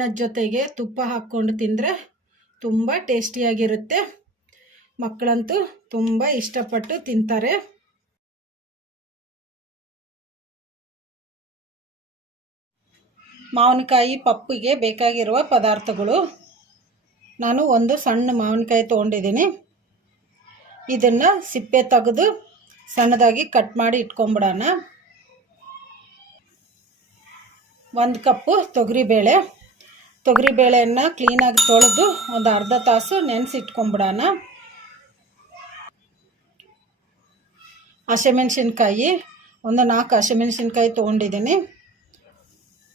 ಅನ್ನದ ಜೊತೆಗೆ ತುಪ್ಪ ಹಾಕ್ಕೊಂಡು ತಿಂದರೆ ತುಂಬ ಟೇಸ್ಟಿಯಾಗಿರುತ್ತೆ. ಮಕ್ಕಳಂತೂ ತುಂಬ ಇಷ್ಟಪಟ್ಟು ತಿಂತಾರೆ. ಮಾವಿನಕಾಯಿ ಪಪ್ಪಿಗೆ ಬೇಕಾಗಿರುವ ಪದಾರ್ಥಗಳು. ನಾನು ಒಂದು ಸಣ್ಣ ಮಾವಿನಕಾಯಿ ತೊಗೊಂಡಿದ್ದೀನಿ. ಇದನ್ನು ಸಿಪ್ಪೆ ತೆಗೆದು ಸಣ್ಣದಾಗಿ ಕಟ್ ಮಾಡಿ ಇಟ್ಕೊಂಬಿಡೋಣ. ಒಂದು ಕಪ್ಪು ತೊಗರಿಬೇಳೆ. ತೊಗರಿಬೇಳೆಯನ್ನು ಕ್ಲೀನಾಗಿ ತೊಳೆದು ಒಂದು ಅರ್ಧ ತಾಸು ನೆನೆಸಿಟ್ಕೊಂಬಿಡೋಣ. ಹಸಿಮೆಣ್ಸಿನ್ಕಾಯಿ, ಒಂದು ನಾಲ್ಕು ಹಸಿಮೆಣ್ಸಿನ್ಕಾಯಿ ತೊಗೊಂಡಿದ್ದೀನಿ.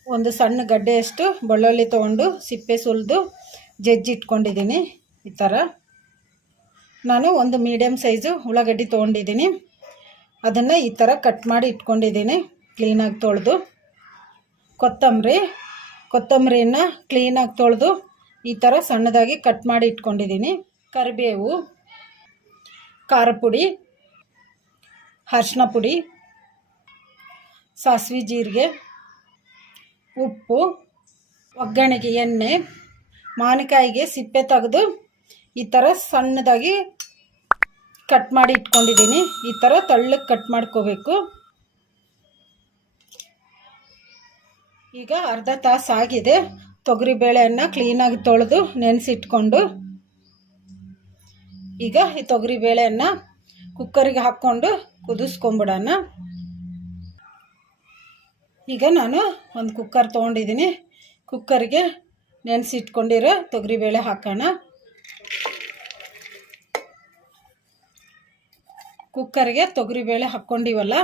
ಒಂದು ಸಣ್ಣ ಗಡ್ಡೆಯಷ್ಟು ಬೆಳ್ಳುಳ್ಳಿ ತೊಗೊಂಡು ಸಿಪ್ಪೆ ಸುಲಿದು ಜಜ್ಜಿ ಇಟ್ಕೊಂಡಿದ್ದೀನಿ ಈ ಥರ. ನಾನು ಒಂದು ಮೀಡಿಯಮ್ ಸೈಜು ಉಳ್ಳಾಗಡ್ಡಿ ತೊಗೊಂಡಿದ್ದೀನಿ. ಅದನ್ನು ಈ ಥರ ಕಟ್ ಮಾಡಿ ಇಟ್ಕೊಂಡಿದ್ದೀನಿ ಕ್ಲೀನಾಗಿ ತೊಳೆದು. ಕೊತ್ತಂಬರಿ ಕೊತ್ತಂಬರಿನ ಕ್ಲೀನಾಗಿ ತೊಳೆದು ಈ ಥರ ಸಣ್ಣದಾಗಿ ಕಟ್ ಮಾಡಿ ಇಟ್ಕೊಂಡಿದ್ದೀನಿ ಕರಿಬೇವು, ಖಾರ ಪುಡಿ ಅರ್ಶಿನ ಪುಡಿ, ಸಾಸಿವೆ ಜೀರಿಗೆ, ಉಪ್ಪು, ಒಗ್ಗರಣೆಗೆ ಎಣ್ಣೆ, ಮಾವಿನಕಾಯಿಗೆ ಸಿಪ್ಪೆ ತೆಗೆದು ಈ ಥರ ಸಣ್ಣದಾಗಿ ಕಟ್ ಮಾಡಿ ಇಟ್ಕೊಂಡಿದ್ದೀನಿ ಈ ಥರ ತಳ್ಳಗೆ ಕಟ್ ಮಾಡ್ಕೋಬೇಕು. ಈಗ ಅರ್ಧ ತಾಸು ಆಗಿದೆ. ತೊಗರಿಬೇಳೆಯನ್ನು ಕ್ಲೀನಾಗಿ ತೊಳೆದು ನೆನೆಸಿಟ್ಕೊಂಡು ಈಗ ಈ ತೊಗರಿಬೇಳೆಯನ್ನು ಕುಕ್ಕರಿಗೆ ಹಾಕ್ಕೊಂಡು ಕುದಿಸ್ಕೊಂಬಿಡೋಣ. ಈಗ ನಾನು ಒಂದು ಕುಕ್ಕರ್ ತೊಗೊಂಡಿದ್ದೀನಿ. ಕುಕ್ಕರ್ಗೆ ನೆನೆಸಿಟ್ಕೊಂಡಿರೋ ತೊಗರಿಬೇಳೆ ಹಾಕೋಣ. ಕುಕ್ಕರ್ಗೆ ತೊಗರಿಬೇಳೆ ಹಾಕ್ಕೊಂಡಿವಲ್ಲ,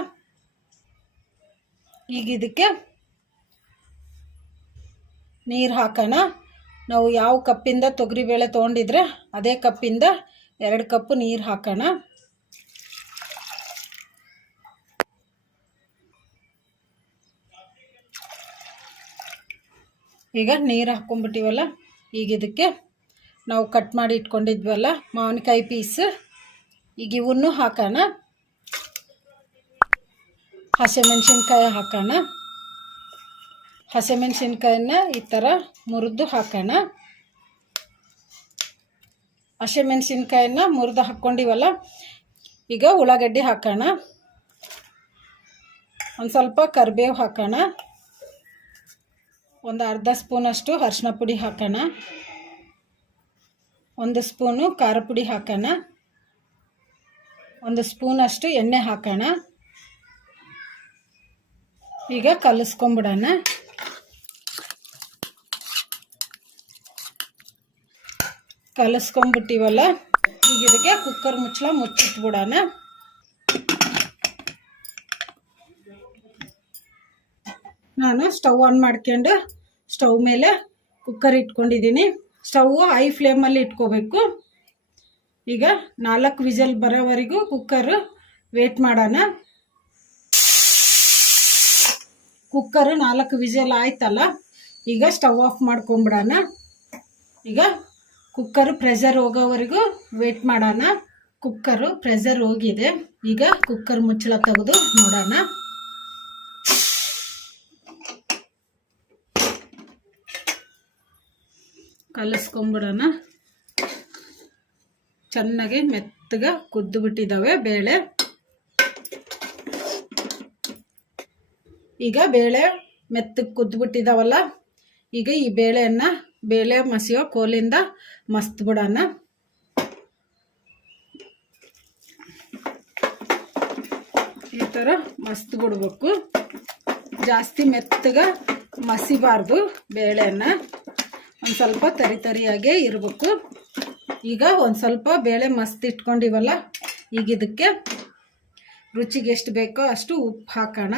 ಈಗ ಇದಕ್ಕೆ ನೀರು ಹಾಕೋಣ. ನಾವು ಯಾವ ಕಪ್ಪಿಂದ ತೊಗರಿಬೇಳೆ ತೊಗೊಂಡಿದ್ರೆ ಅದೇ ಕಪ್ಪಿಂದ ಎರಡು ಕಪ್ಪು ನೀರು ಹಾಕೋಣ. ಈಗ ನೀರು ಹಾಕ್ಕೊಂಬಿಟ್ಟಿವಲ್ಲ ಈಗ ಇದಕ್ಕೆ ನಾವು ಕಟ್ ಮಾಡಿ ಇಟ್ಕೊಂಡಿದ್ವಲ್ಲ, ಮಾವಿನಕಾಯಿ ಪೀಸ್ ಈಗ ಇವನ್ನು ಹಾಕೋಣ. ಹಸಿಮೆಣ್ಸಿನ್ಕಾಯಿ ಹಾಕೋಣ. ಹಸಿಮೆಣ್ಸಿನ್ಕಾಯನ್ನ ಈ ಥರ ಮುರಿದು ಹಾಕೋಣ. ಹಸಿಮೆಣ್ಸಿನ್ಕಾಯನ್ನ ಮುರಿದು ಹಾಕ್ಕೊಂಡಿವಲ್ಲ ಈಗ ಉಳ್ಳಾಗಡ್ಡಿ ಹಾಕೋಣ. ಒಂದು ಸ್ವಲ್ಪ ಕರಿಬೇವು ಹಾಕೋಣ. ಒಂದು ಅರ್ಧ ಸ್ಪೂನಷ್ಟು ಅರ್ಶಿನ ಪುಡಿ ಹಾಕೋಣ. ಒಂದು ಸ್ಪೂನು ಖಾರ ಪುಡಿ ಹಾಕೋಣ. ಒಂದು ಸ್ಪೂನಷ್ಟು ಎಣ್ಣೆ ಹಾಕೋಣ. ಈಗ ಕಲಿಸ್ಕೊಂಬಿಡೋಣ. ಕಲಿಸ್ಕೊಂಬಿಟ್ಟಿವಲ್ಲ ಈಗ ಇದಕ್ಕೆ ಕುಕ್ಕರ್ ಮುಚ್ಚಳ ಮುಚ್ಚಿಟ್ಬಿಡೋಣ. ನಾನು ಸ್ಟವ್ ಆನ್ ಮಾಡ್ಕೊಂಡು ಸ್ಟವ್ ಮೇಲೆ ಕುಕ್ಕರ್ ಇಟ್ಕೊಂಡಿದ್ದೀನಿ. ಸ್ಟವ್ ಹೈ ಫ್ಲೇಮಲ್ಲಿ ಇಟ್ಕೋಬೇಕು. ಈಗ ನಾಲ್ಕು ವಿಜಲ್ ಬರೋವರೆಗೂ ಕುಕ್ಕರು ವೇಟ್ ಮಾಡೋಣ. ಕುಕ್ಕರು ನಾಲ್ಕು ವಿಜಲ್ ಆಯ್ತಲ್ಲ, ಈಗ ಸ್ಟವ್ ಆಫ್ ಮಾಡ್ಕೊಂಬಿಡೋಣ ಈಗ ಕುಕ್ಕರ್ ಪ್ರೆಷರ್ ಹೋಗೋವರೆಗೂ ವೇಟ್ ಮಾಡೋಣ. ಕುಕ್ಕರು ಪ್ರೆಷರ್ ಹೋಗಿದೆ. ಈಗ ಕುಕ್ಕರ್ ಮುಚ್ಚಳ ತೆಗೆದು ನೋಡೋಣ. ಕಲಸ್ಕೊಂಬಿಡೋಣ. ಚೆನ್ನಾಗಿ ಮೆತ್ತಗೆ ಕುದ್ದು ಬಿಟ್ಟಿದ್ದಾವೆ ಬೇಳೆ. ಈಗ ಬೇಳೆ ಮೆತ್ತಗೆ ಕುದ್ದು ಬಿಟ್ಟಿದ್ದಾವಲ್ಲ ಈಗ ಈ ಬೇಳೆಯನ್ನು ಬೇಳೆ ಮಸಿಯೋ, ಕೋಲಿಂದ ಮಸ್ತ್ ಬಿಡೋಣ. ಈ ಥರ ಮಸ್ತ್ ಬಿಡ್ಬೇಕು. ಜಾಸ್ತಿ ಮೆತ್ತಗೆ ಮಸಿಬಾರ್ದು ಬೇಳೆನ. ಒಂದು ಸ್ವಲ್ಪ ತರಿ ತರಿಯಾಗೇ ಇರಬೇಕು. ಈಗ ಒಂದು ಸ್ವಲ್ಪ ಬೇಳೆ ಮಸ್ತ್ ಇಟ್ಕೊಂಡಿವಲ್ಲ, ಈಗ ಇದಕ್ಕೆ ರುಚಿಗೆ ಎಷ್ಟು ಬೇಕೋ ಅಷ್ಟು ಉಪ್ಪು ಹಾಕೋಣ.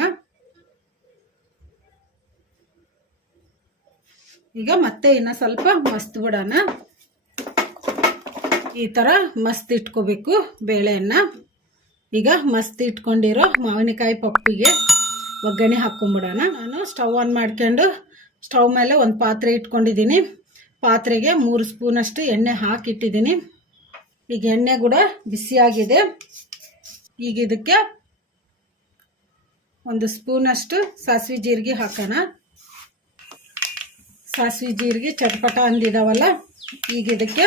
ಈಗ ಮತ್ತೆ ಇನ್ನು ಸ್ವಲ್ಪ ಮಸ್ತ್ ಬಿಡೋಣ. ಈ ಥರ ಮಸ್ತ್ ಇಟ್ಕೋಬೇಕು ಬೇಳೆಯನ್ನು. ಈಗ ಮಸ್ತ್ ಇಟ್ಕೊಂಡಿರೋ ಮಾವಿನಕಾಯಿ ಪಪ್ಪಿಗೆ ಒಗ್ಗರಣೆ ಹಾಕ್ಕೊಂಬಿಡೋಣ ನಾನು ಸ್ಟವ್ ಆನ್ ಮಾಡ್ಕೊಂಡು ಸ್ಟವ್ ಮೇಲೆ ಒಂದು ಪಾತ್ರೆ ಇಟ್ಕೊಂಡಿದ್ದೀನಿ. ಪಾತ್ರೆಗೆ ಮೂರು ಸ್ಪೂನಷ್ಟು ಎಣ್ಣೆ ಹಾಕಿಟ್ಟಿದ್ದೀನಿ. ಈಗ ಎಣ್ಣೆ ಕೂಡ ಬಿಸಿಯಾಗಿದೆ ಈಗ ಇದಕ್ಕೆ ಒಂದು ಸ್ಪೂನಷ್ಟು ಸಾಸಿವೆ ಜೀರಿಗೆ ಹಾಕೋಣ. ಸಾಸಿವೆ ಜೀರಿಗೆ ಚಟ್ಪಟ ಅಂದಿದಾವಲ್ಲ, ಈಗ ಇದಕ್ಕೆ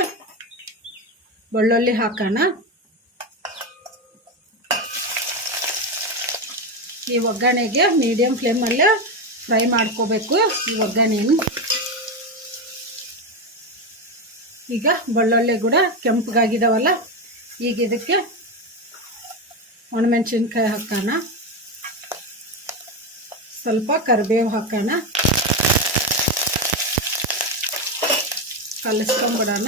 ಬೆಳ್ಳುಳ್ಳಿ ಹಾಕೋಣ. ಈ ಒಗ್ಗರಣೆಗೆ ಮೀಡಿಯಮ್ ಫ್ಲೇಮಲ್ಲೇ ಫ್ರೈ ಮಾಡ್ಕೋಬೇಕು ಈ ಒಗ್ಗರಣೆನ. ಈಗ ಬೆಳ್ಳುಳ್ಳಿ ಕೂಡ ಕೆಂಪಗಾಗಿದಾವಲ್ಲ, ಈಗ ಇದಕ್ಕೆ ಒಣಮೆಣಸಿನ್ಕಾಯಿ ಹಾಕೋಣ. ಸ್ವಲ್ಪ ಕರಿಬೇವು ಹಾಕೋಣ. ಕಲಿಸ್ಕೊಂಬಿಡೋಣ.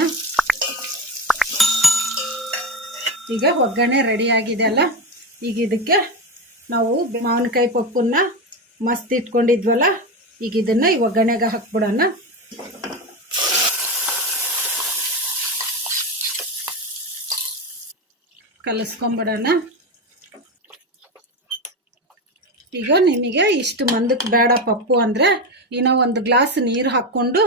ಈಗ ಒಗ್ಗರಣೆ ರೆಡಿ ಆಗಿದೆ ಅಲ್ಲ? ಈಗ ಇದಕ್ಕೆ ನಾವು ಮಾವಿನಕಾಯಿ ಪಪ್ಪನ್ನ ಮಸ್ತ್ ಇಟ್ಕೊಂಡಿದ್ವಲ್ಲ? ಈಗ ಇದನ್ನು ಈ ಒಗ್ಗರಣೆಗೆ ಹಾಕ್ಬಿಡೋಣ. ಕಲಿಸ್ಕೊಂಬಿಡೋಣ. ಈಗ ನಿಮಗೆ ಇಷ್ಟು ಮಂದಕ್ಕೆ ಬೇಡ ಪಪ್ಪು ಅಂದರೆ ಇನ್ನೂ ಒಂದು ಗ್ಲಾಸ್ ನೀರು ಹಾಕ್ಕೊಂಡು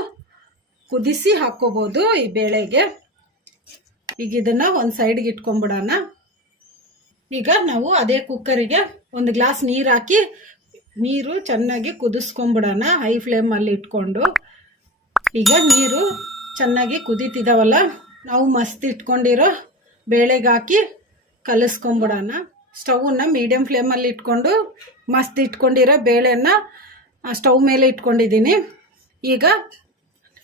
ಕುದಿಸಿ ಹಾಕ್ಕೋಬೋದು ಈ ಬೇಳೆಗೆ. ಈಗ ಇದನ್ನು ಒಂದು ಸೈಡ್ಗೆ ಇಟ್ಕೊಂಬಿಡೋಣ ಈಗ ನಾವು ಅದೇ ಕುಕ್ಕರಿಗೆ ಒಂದು ಗ್ಲಾಸ್ ನೀರು ಹಾಕಿ ನೀರು ಚೆನ್ನಾಗಿ ಕುದಿಸ್ಕೊಂಬಿಡೋಣ ಹೈ ಫ್ಲೇಮಲ್ಲಿ ಇಟ್ಕೊಂಡು. ಈಗ ನೀರು ಚೆನ್ನಾಗಿ ಕುದೀತಿದಾವಲ್ಲ, ನಾವು ಮಸ್ತ್ ಇಟ್ಕೊಂಡಿರೋ ಬೇಳೆಗೆ ಹಾಕಿ ಕಲಿಸ್ಕೊಂಬಿಡೋಣ ಸ್ಟವನ್ನು ಮೀಡಿಯಮ್ ಫ್ಲೇಮಲ್ಲಿ ಇಟ್ಕೊಂಡು ಮಸ್ತ್ ಇಟ್ಕೊಂಡಿರೋ ಬೇಳೆನ ಸ್ಟವ್ ಮೇಲೆ ಇಟ್ಕೊಂಡಿದ್ದೀನಿ. ಈಗ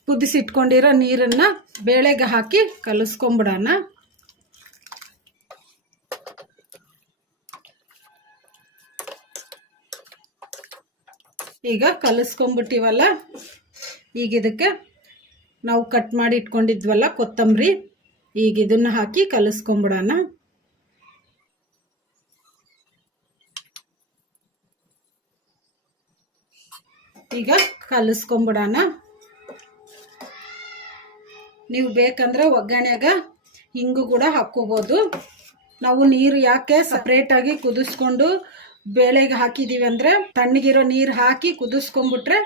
ಕುದಿಸಿಟ್ಕೊಂಡಿರೋ ನೀರನ್ನು ಬೇಳೆಗೆ ಹಾಕಿ ಕಲಿಸ್ಕೊಂಬಿಡೋಣ. ಈಗ ಕಲಿಸ್ಕೊಂಬಿಟ್ಟಿವಲ್ಲ, ಈಗ ಇದಕ್ಕೆ ನಾವು ಕಟ್ ಮಾಡಿ ಇಟ್ಕೊಂಡಿದ್ವಲ್ಲ ಕೊತ್ತಂಬರಿ, ಈಗ ಇದನ್ನು ಹಾಕಿ ಕಲಿಸ್ಕೊಂಬಿಡೋಣ. ಈಗ ಕಲಿಸ್ಕೊಂಬಿಡೋಣ. ನೀವು ಬೇಕಂದ್ರೆ ಒಗ್ಗರಣೆಗ ಹಿಂಗು ಕೂಡ ಹಾಕ್ಕೋಬೋದು. ನಾವು ನೀರು ಯಾಕೆ ಸಪ್ರೇಟಾಗಿ ಕುದಿಸ್ಕೊಂಡು ಬೇಳೆಗೆ ಹಾಕಿದ್ದೀವಿ ಅಂದರೆ ತಣ್ಣಗಿರೋ ನೀರು ಹಾಕಿ ಕುದಿಸ್ಕೊಂಡ್ಬಿಟ್ರೆ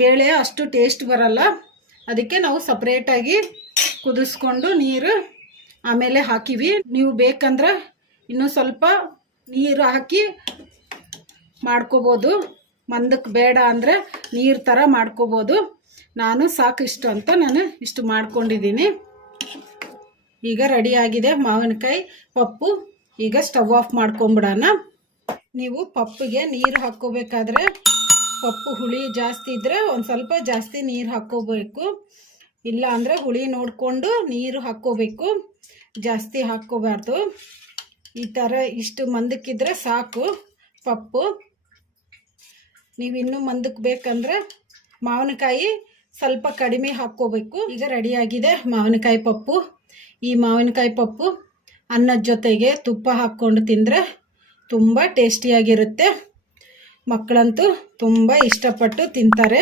ಬೇಳೆ ಅಷ್ಟು ಟೇಸ್ಟ್ ಬರಲ್ಲ. ಅದಕ್ಕೆ ನಾವು ಸಪ್ರೇಟಾಗಿ ಕುದಿಸ್ಕೊಂಡು ನೀರು ಆಮೇಲೆ ಹಾಕಿವಿ. ನೀವು ಬೇಕಂದ್ರೆ ಇನ್ನೂ ಸ್ವಲ್ಪ ನೀರು ಹಾಕಿ ಮಾಡ್ಕೋಬೋದು. ಮಂದಕ್ಕೆ ಬೇಡ ಅಂದರೆ ನೀರು ಥರ ಮಾಡ್ಕೋಬೋದು. ನಾನು ಸಾಕಿಷ್ಟು ಅಂತ ನಾನು ಇಷ್ಟು ಮಾಡ್ಕೊಂಡಿದ್ದೀನಿ. ಈಗ ರೆಡಿಯಾಗಿದೆ ಮಾವಿನಕಾಯಿ ಪಪ್ಪು. ಈಗ ಸ್ಟವ್ ಆಫ್ ಮಾಡ್ಕೊಂಬಿಡೋಣ. ನೀವು ಪಪ್ಪಿಗೆ ನೀರು ಹಾಕ್ಕೋಬೇಕಾದ್ರೆ ಪಪ್ಪು ಹುಳಿ ಜಾಸ್ತಿ ಇದ್ದರೆ ಒಂದು ಸ್ವಲ್ಪ ಜಾಸ್ತಿ ನೀರು ಹಾಕ್ಕೋಬೇಕು. ಇಲ್ಲ ಅಂದರೆ ಹುಳಿ ನೋಡಿಕೊಂಡು ನೀರು ಹಾಕ್ಕೋಬೇಕು. ಜಾಸ್ತಿ ಹಾಕ್ಕೋಬಾರ್ದು. ಈ ಥರ ಇಷ್ಟು ಮಂದಕ್ಕಿದ್ರೆ ಸಾಕು ಪಪ್ಪು. ನೀವು ಇನ್ನೂ ಮಂದಕ್ಕೆ ಬೇಕಂದ್ರೆ ಮಾವಿನಕಾಯಿ ಸ್ವಲ್ಪ ಕಡಿಮೆ ಹಾಕ್ಕೋಬೇಕು. ಈಗ ರೆಡಿಯಾಗಿದೆ ಮಾವಿನಕಾಯಿ ಪಪ್ಪು. ಈ ಮಾವಿನಕಾಯಿ ಪಪ್ಪು ಅನ್ನದ ಜೊತೆಗೆ ತುಪ್ಪ ಹಾಕ್ಕೊಂಡು ತಿಂದರೆ ತುಂಬ ಟೇಸ್ಟಿಯಾಗಿರುತ್ತೆ ಮಕ್ಕಳಂತೂ ತುಂಬ ಇಷ್ಟಪಟ್ಟು ತಿಂತಾರೆ.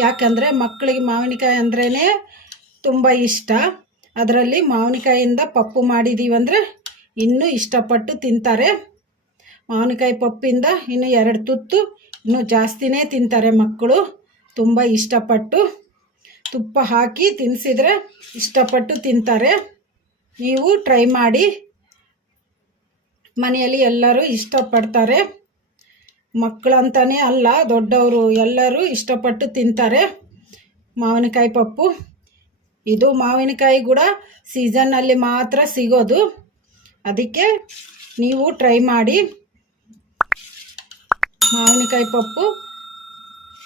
ಯಾಕಂದರೆ ಮಕ್ಕಳಿಗೆ ಮಾವಿನಕಾಯಿ ಅಂದ್ರೇ ತುಂಬ ಇಷ್ಟ. ಅದರಲ್ಲಿ ಮಾವಿನಕಾಯಿಯಿಂದ ಪಪ್ಪು ಮಾಡಿದ್ದೀವಂದರೆ ಇನ್ನೂ ಇಷ್ಟಪಟ್ಟು ತಿಂತಾರೆ. ಮಾವಿನಕಾಯಿ ಪಪ್ಪಿಂದ ಇನ್ನು ಎರಡು ತುತ್ತು ಇನ್ನೂ ಜಾಸ್ತಿನೇ ತಿಂತಾರೆ ಮಕ್ಕಳು. ತುಂಬ ಇಷ್ಟಪಟ್ಟು ತುಪ್ಪ ಹಾಕಿ ತಿನ್ನಿಸಿದ್ರೆ ಇಷ್ಟಪಟ್ಟು ತಿಂತಾರೆ. ನೀವು ಟ್ರೈ ಮಾಡಿ. ಮನೆಯಲ್ಲಿ ಎಲ್ಲರೂ ಇಷ್ಟಪಡ್ತಾರೆ. ಮಕ್ಕಳಂತಲೇ ಅಲ್ಲ, ದೊಡ್ಡವರು ಎಲ್ಲರೂ ಇಷ್ಟಪಟ್ಟು ತಿಂತಾರೆ. ಮಾವಿನಕಾಯಿ ಪಪ್ಪು. ಇದು ಮಾವಿನಕಾಯಿ ಕೂಡ ಸೀಸನ್ನಲ್ಲಿ ಮಾತ್ರ ಸಿಗೋದು. ಅದಕ್ಕೆ ನೀವು ಟ್ರೈ ಮಾಡಿ. ಮಾವಿನಕಾಯಿ ಪಪ್ಪು.